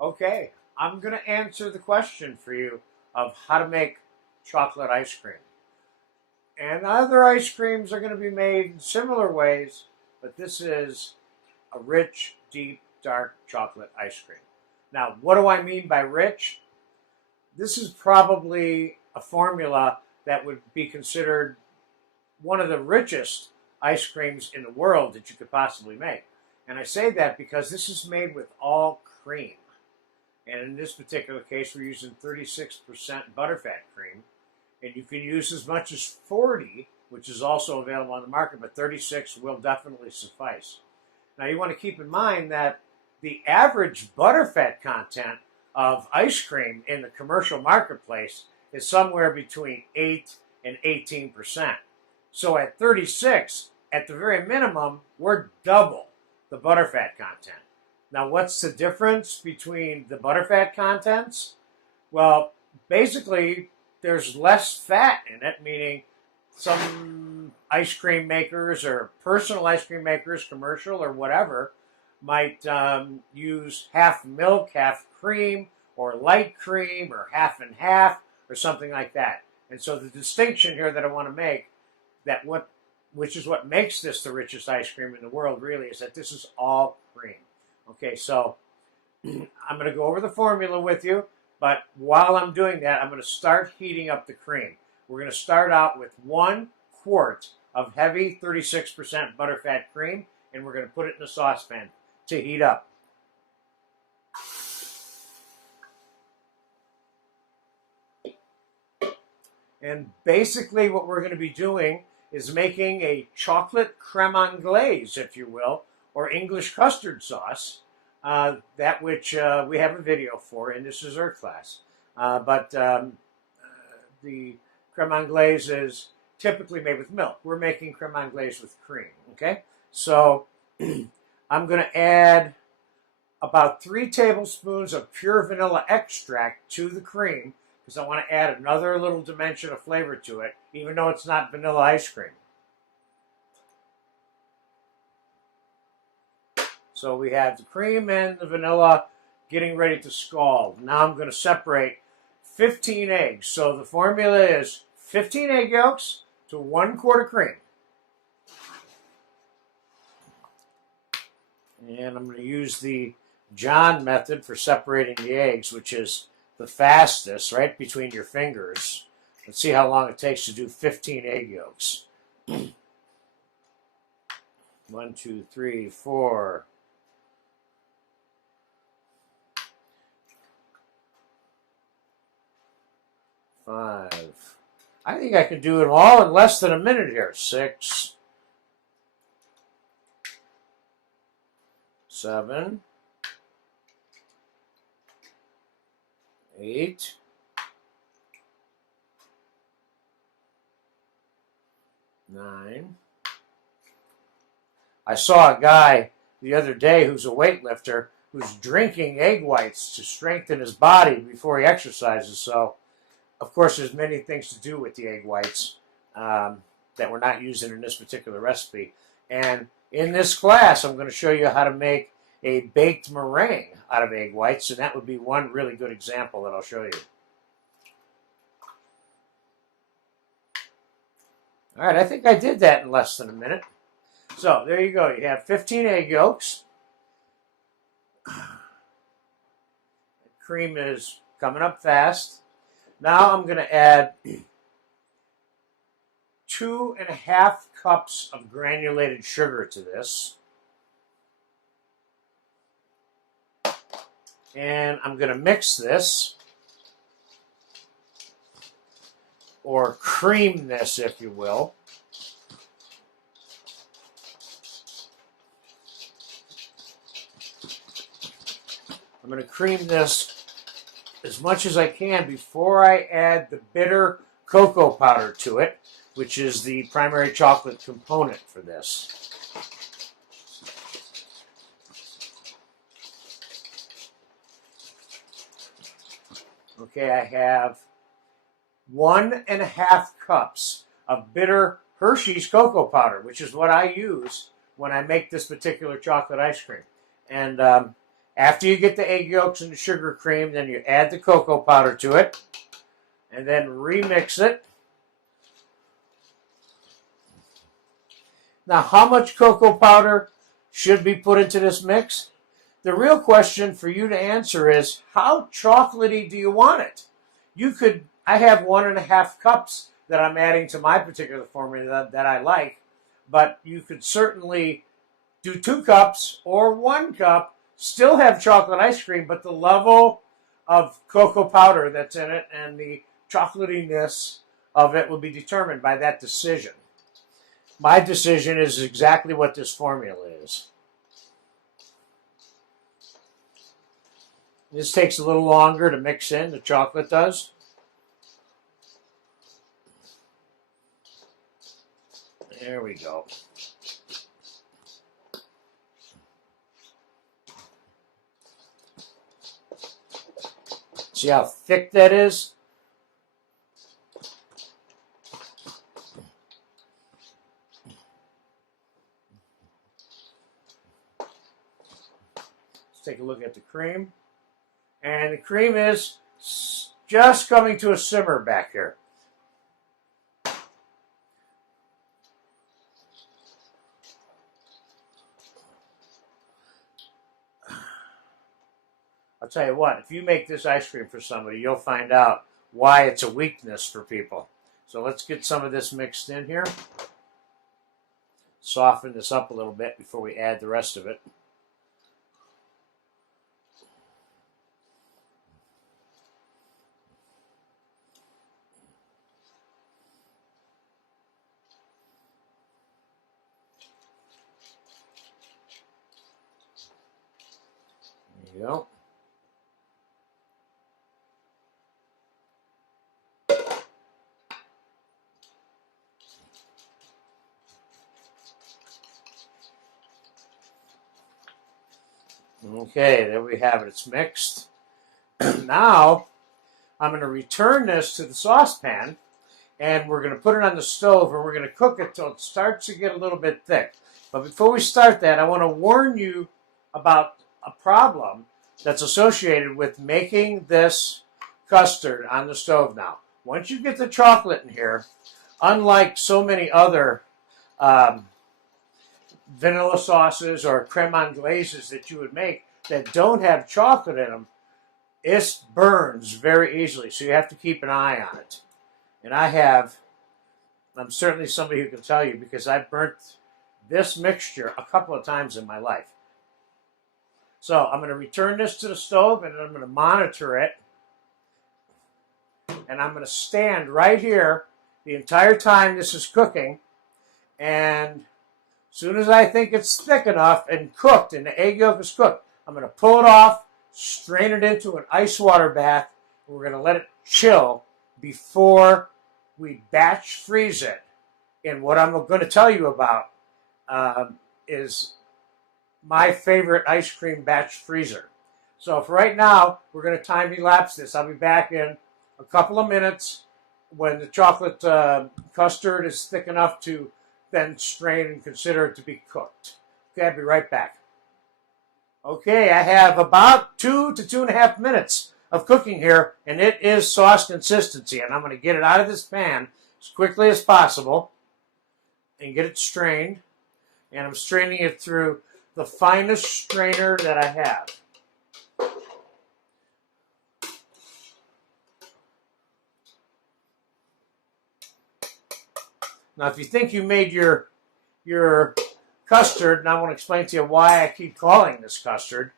Okay, I'm going to answer the question for you of how to make chocolate ice cream. And other ice creams are going to be made in similar ways, but this is a rich, deep, dark chocolate ice cream. Now, what do I mean by rich? This is probably a formula that would be considered one of the richest ice creams in the world that you could possibly make. And I say that because this is made with all cream. And in this particular case, we're using 36% butterfat cream. And you can use as much as 40, which is also available on the market, but 36 will definitely suffice. Now, you want to keep in mind that the average butterfat content of ice cream in the commercial marketplace is somewhere between 8 and 18%. So at 36, at the very minimum, we're double the butterfat content. Now, what's the difference between the butterfat contents? Well, basically, there's less fat in it, meaning some ice cream makers or personal ice cream makers, commercial or whatever, might use half milk, half cream, or light cream, or half and half, or something like that. And so the distinction here that I want to make, which is what makes this the richest ice cream in the world, really, is that this is all cream. Okay, so I'm going to go over the formula with you, but while I'm doing that, I'm going to start heating up the cream. We're going to start out with 1 quart of heavy 36% butterfat cream, and we're going to put it in a saucepan to heat up. And basically what we're going to be doing is making a chocolate creme anglaise, if you will, or English custard sauce, that which we have a video for in this dessert class. But the creme anglaise is typically made with milk. We're making creme anglaise with cream, okay? So I'm going to add about 3 tablespoons of pure vanilla extract to the cream because I want to add another little dimension of flavor to it, even though it's not vanilla ice cream. So we have the cream and the vanilla getting ready to scald. Now I'm going to separate 15 eggs. So the formula is 15 egg yolks to 1 quart of cream. And I'm going to use the John method for separating the eggs, which is the fastest, right between your fingers. Let's see how long it takes to do 15 egg yolks. 1, 2, 3, 4... 5. I think I can do it all in less than a minute here. 6, 7, 8, 9. I saw a guy the other day who's a weightlifter who's drinking egg whites to strengthen his body before he exercises. So of course, there's many things to do with the egg whites that we're not using in this particular recipe. And in this class, I'm going to show you how to make a baked meringue out of egg whites, and that would be one really good example that I'll show you. All right, I think I did that in less than a minute. So there you go. You have 15 egg yolks. Cream is coming up fast. Now I'm going to add 2½ cups of granulated sugar to this. And I'm going to mix this, or cream this, if you will. I'm going to cream this as much as I can before I add the bitter cocoa powder to it, which is the primary chocolate component for this. Okay, I have 1½ cups of bitter Hershey's cocoa powder, which is what I use when I make this particular chocolate ice cream. And After you get the egg yolks and the sugar cream, then you add the cocoa powder to it, and then remix it. Now, how much cocoa powder should be put into this mix? The real question for you to answer is, how chocolatey do you want it? I have 1.5 cups that I'm adding to my particular formula that I like, but you could certainly do 2 cups or 1 cup, still have chocolate ice cream, but the level of cocoa powder that's in it and the chocolatiness of it will be determined by that decision. My decision is exactly what this formula is. This takes a little longer to mix in, the chocolate does. There we go. See how thick that is? Let's take a look at the cream. And the cream is just coming to a simmer back here. I'll tell you what, if you make this ice cream for somebody, you'll find out why it's a weakness for people. So let's get some of this mixed in here. Soften this up a little bit before we add the rest of it. There you go. Okay, there we have it. It's mixed. Now, I'm going to return this to the saucepan, and we're going to put it on the stove, and we're going to cook it till it starts to get a little bit thick. But before we start that, I want to warn you about a problem that's associated with making this custard on the stove now. Once you get the chocolate in here, unlike so many other vanilla sauces or creme anglaises that you would make that don't have chocolate in them, it burns very easily, so you have to keep an eye on it. And I'm certainly somebody who can tell you, because I've burnt this mixture a couple of times in my life. So I'm going to return this to the stove, and I'm going to monitor it, and I'm going to stand right here the entire time this is cooking, and as soon as I think it's thick enough and cooked and the egg yolk is cooked, I'm going to pull it off, strain it into an ice water bath, and we're going to let it chill before we batch freeze it. And what I'm going to tell you about is my favorite ice cream batch freezer. So for right now, we're going to time elapse this. I'll be back in a couple of minutes when the chocolate custard is thick enough to then strain and consider it to be cooked. Okay, I'll be right back. Okay, I have about 2 to 2.5 minutes of cooking here, and it is sauce consistency, and I'm going to get it out of this pan as quickly as possible and get it strained, and I'm straining it through the finest strainer that I have. Now, if you think you made your custard, and I want to explain to you why I keep calling this custard,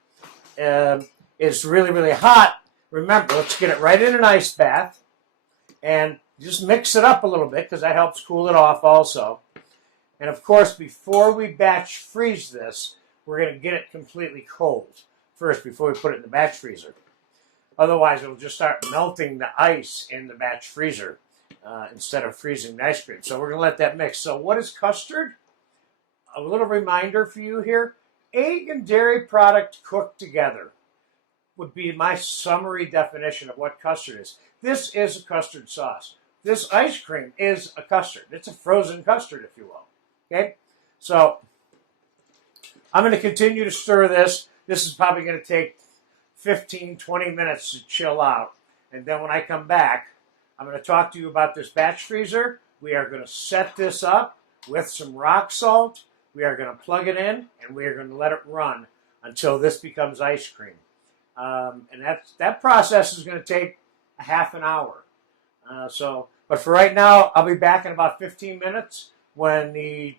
it's really, really hot. Remember, let's get it right in an ice bath, and just mix it up a little bit, because that helps cool it off also. And of course, before we batch freeze this, we're going to get it completely cold first before we put it in the batch freezer. Otherwise, it'll just start melting the ice in the batch freezer instead of freezing the ice cream. So we're going to let that mix. So what is custard? A little reminder for you here. Egg and dairy product cooked together would be my summary definition of what custard is. This is a custard sauce. This ice cream is a custard. It's a frozen custard, if you will. Okay? So I'm going to continue to stir this. this is probably going to take 15, 20 minutes to chill out. And then when I come back, I'm going to talk to you about this batch freezer. We are going to set this up with some rock salt. We are going to plug it in, and we are going to let it run until this becomes ice cream. And that process is going to take a half an hour. But for right now, I'll be back in about 15 minutes when the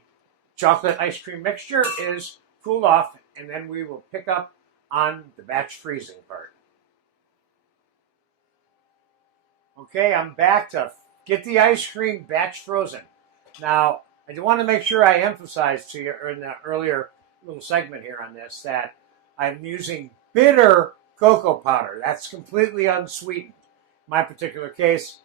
chocolate ice cream mixture is cooled off, and then we will pick up on the batch freezing part. Okay, I'm back to get the ice cream batch frozen. Now, I do want to make sure I emphasize to you in the earlier little segment here on this that I'm using bitter cocoa powder. That's completely unsweetened. In my particular case,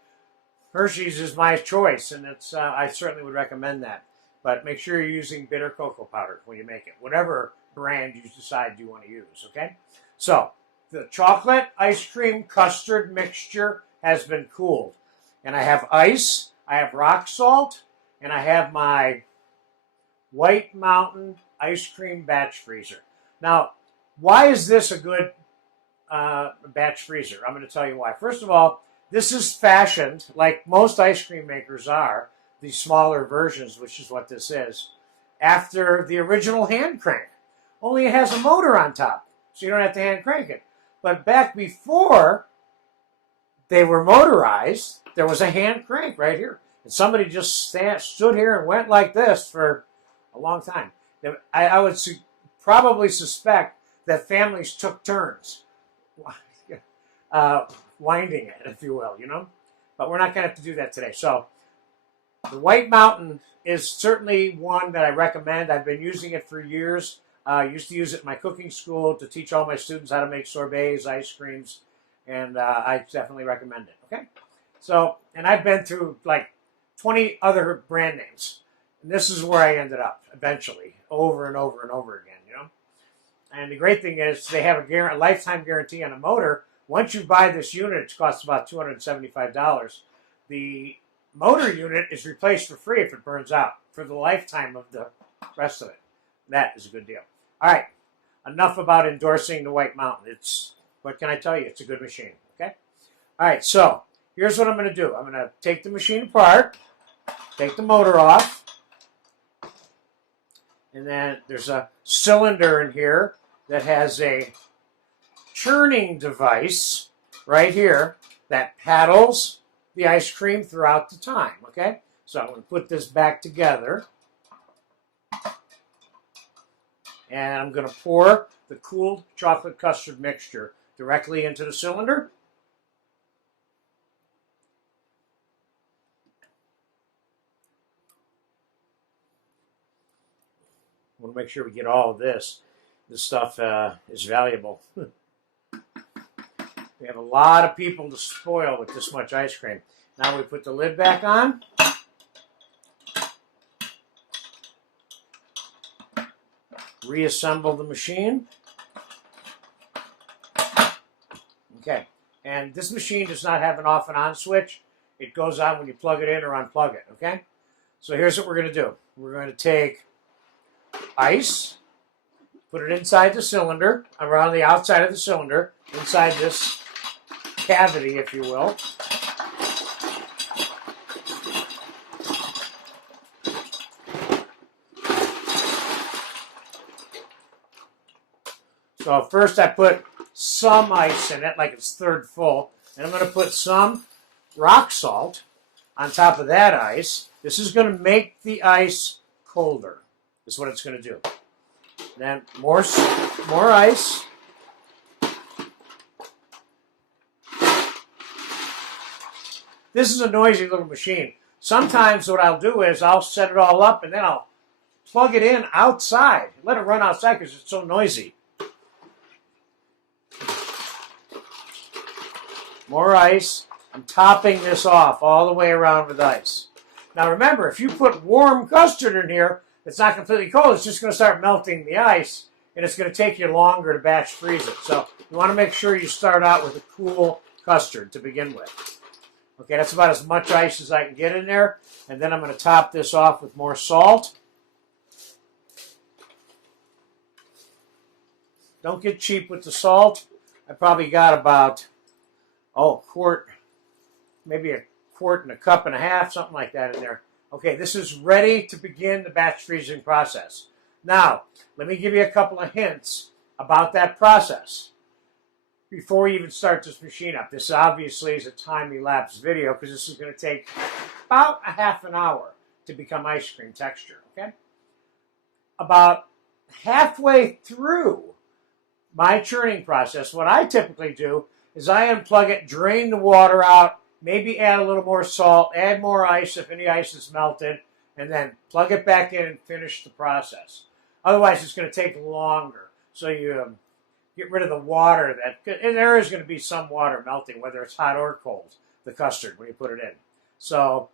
Hershey's is my choice, and I certainly would recommend that. But make sure you're using bitter cocoa powder when you make it, whatever brand you decide you want to use, okay? So, the chocolate ice cream custard mixture has been cooled. And I have ice, I have rock salt, and I have my White Mountain ice cream batch freezer. Now, why is this a good batch freezer? I'm going to tell you why. First of all, this is fashioned, like most ice cream makers are, these smaller versions, which is what this is, after the original hand crank. Only it has a motor on top, so you don't have to hand crank it. But back before they were motorized, there was a hand crank right here. And somebody just stood here and went like this for a long time. I would probably suspect that families took turns winding it, if you will, you know. But we're not going to have to do that today. So the White Mountain is certainly one that I recommend. I've been using it for years. I used to use it in my cooking school to teach all my students how to make sorbets, ice creams, and I definitely recommend it, okay? So, and I've been through like 20 other brand names, and this is where I ended up eventually, over and over and over again, you know? And the great thing is they have a lifetime guarantee on a motor. Once you buy this unit, it costs about $275. The motor unit is replaced for free if it burns out for the lifetime of the rest of it. That is a good deal. All right, enough about endorsing the White Mountain. What can I tell you? It's a good machine, okay? All right, so here's what I'm going to do. I'm going to take the machine apart, take the motor off, and then there's a cylinder in here that has a churning device right here that paddles the ice cream throughout the time, okay? So I'm going to put this back together. And I'm going to pour the cooled chocolate custard mixture directly into the cylinder. I want to make sure we get all of this. This stuff is valuable. We have a lot of people to spoil with this much ice cream. Now we put the lid back on. Reassemble the machine. Okay, and this machine does not have an off and on switch. It goes on when you plug it in or unplug it, okay? So here's what we're going to do. We're going to take ice, put it inside the cylinder, around the outside of the cylinder, inside this cavity, if you will. So first I put some ice in it, like it's third full. And I'm going to put some rock salt on top of that ice. This is going to make the ice colder. Is what it's going to do. Then more ice. This is a noisy little machine. Sometimes what I'll do is I'll set it all up and then I'll plug it in outside. Let it run outside because it's so noisy. More ice. I'm topping this off all the way around with ice. Now remember, if you put warm custard in here, it's not completely cold. It's just going to start melting the ice, and it's going to take you longer to batch freeze it. So you want to make sure you start out with a cool custard to begin with. Okay, that's about as much ice as I can get in there. And then I'm going to top this off with more salt. Don't get cheap with the salt. I probably got about, a quart, maybe a quart and a cup and a half, something like that in there. Okay, this is ready to begin the batch freezing process. Now, let me give you a couple of hints about that process before we even start this machine up. This obviously is a time-elapsed video because this is going to take about a half an hour to become ice cream texture, okay? About halfway through my churning process, what I typically do is I unplug it, drain the water out, maybe add a little more salt, add more ice if any ice is melted, and then plug it back in and finish the process. Otherwise, it's going to take longer. So you get rid of the water and there is going to be some water melting, whether it's hot or cold, the custard, when you put it in. So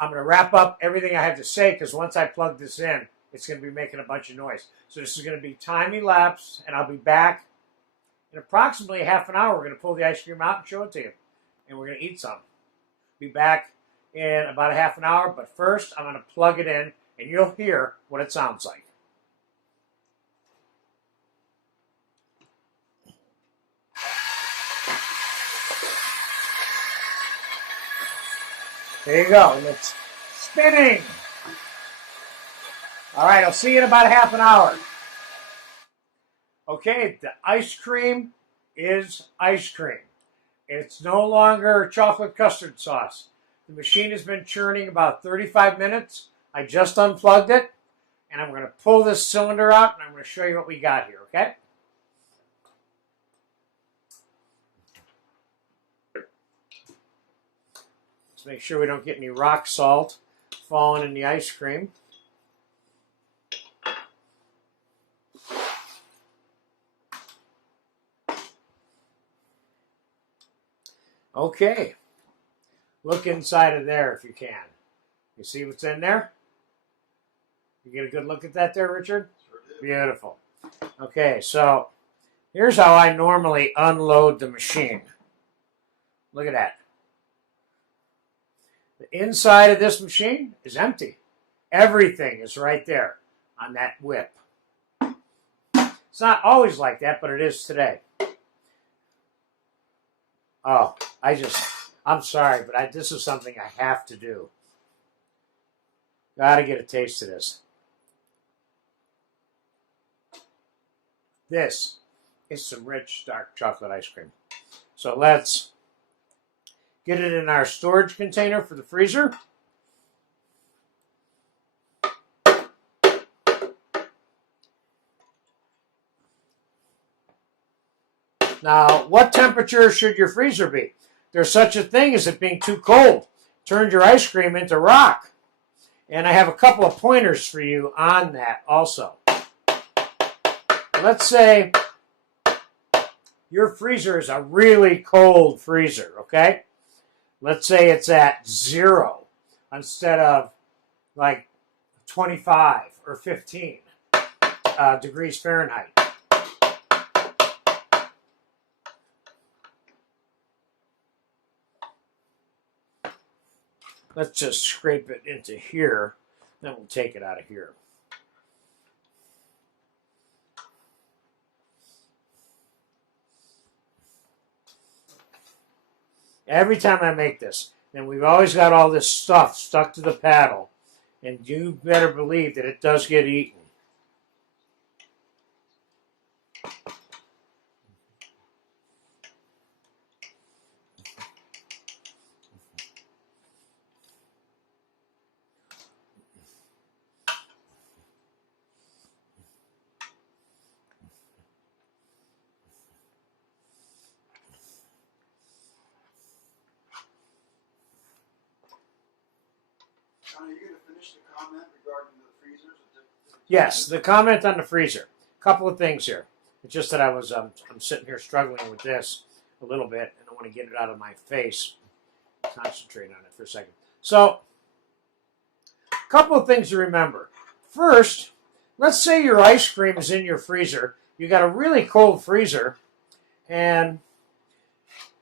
I'm going to wrap up everything I have to say because once I plug this in, it's going to be making a bunch of noise. So this is going to be time-elapsed, and I'll be back in approximately half an hour. We're going to pull the ice cream out and show it to you, and we're going to eat some. Be back in about a half an hour, but first I'm going to plug it in, and you'll hear what it sounds like. There you go, and it's spinning. All right, I'll see you in about a half an hour. Okay, the ice cream is ice cream. It's no longer chocolate custard sauce. The machine has been churning about 35 minutes. I just unplugged it, and I'm going to pull this cylinder out, and I'm going to show you what we got here, okay? Let's make sure we don't get any rock salt falling in the ice cream. Okay, look inside of there if you can. You see what's in there? You get a good look at that there, Richard? Sure did. Beautiful. Okay, so here's how I normally unload the machine. Look at that. The inside of this machine is empty. Everything is right there on that whip. It's not always like that, but it is today. Oh, I'm sorry, but this is something I have to do. Gotta get a taste of this. This is some rich, dark chocolate ice cream. So let's get it in our storage container for the freezer. Now, what temperature should your freezer be? There's such a thing as it being too cold. Turn your ice cream into rock. And I have a couple of pointers for you on that also. Let's say your freezer is a really cold freezer, okay? Let's say it's at 0 instead of like 25 or 15 degrees Fahrenheit. Let's just scrape it into here, then we'll take it out of here. Every time I make this, and we've always got all this stuff stuck to the paddle, and you better believe that it does get eaten. Are you going to finish the comment regarding the freezers? Yes, the comment on the freezer. A couple of things here. It's just that I'm sitting here struggling with this a little bit, and I want to get it out of my face. Concentrate on it for a second. So, a couple of things to remember. First, let's say your ice cream is in your freezer. You got a really cold freezer, and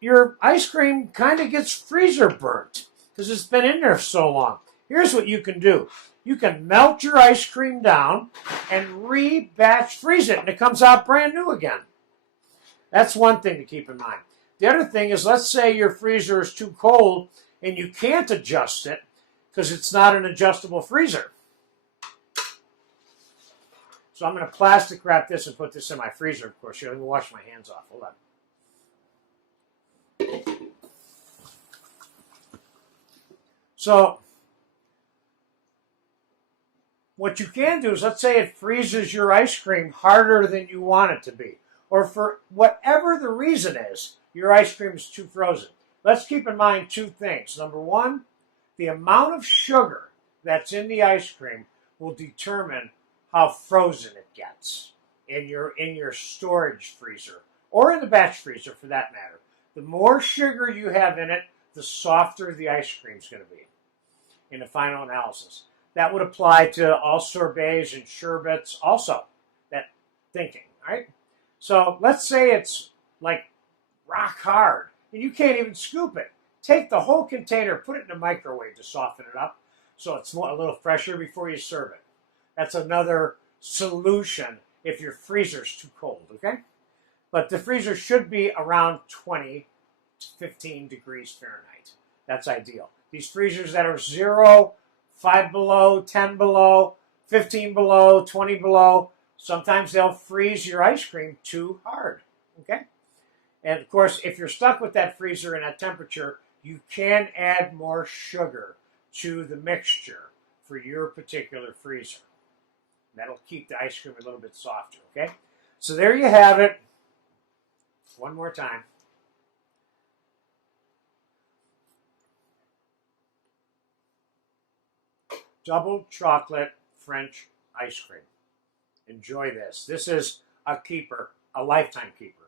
your ice cream kind of gets freezer burnt because it's been in there so long. Here's what you can do. You can melt your ice cream down and re-batch freeze it, and it comes out brand new again. That's one thing to keep in mind. The other thing is, let's say your freezer is too cold and you can't adjust it because it's not an adjustable freezer. So I'm going to plastic wrap this and put this in my freezer, of course. Let me wash my hands off. Hold on. So what you can do is, let's say it freezes your ice cream harder than you want it to be, or for whatever the reason is, your ice cream is too frozen. Let's keep in mind two things. Number one, the amount of sugar that's in the ice cream will determine how frozen it gets in your storage freezer, or in the batch freezer for that matter. The more sugar you have in it, the softer the ice cream is going to be in the final analysis. That would apply to all sorbets and sherbets also, that thinking, right? So let's say it's like rock hard and you can't even scoop it. Take the whole container, put it in the microwave to soften it up so it's a little fresher before you serve it. That's another solution if your freezer's too cold, okay? But the freezer should be around 20 to 15 degrees Fahrenheit. That's ideal. These freezers that are 0, 5 below, 10 below, 15 below, 20 below, sometimes they'll freeze your ice cream too hard, okay? And of course, if you're stuck with that freezer and that temperature, you can add more sugar to the mixture for your particular freezer. That'll keep the ice cream a little bit softer, okay? So there you have it. One more time. Double chocolate French ice cream. Enjoy this. This is a keeper, a lifetime keeper.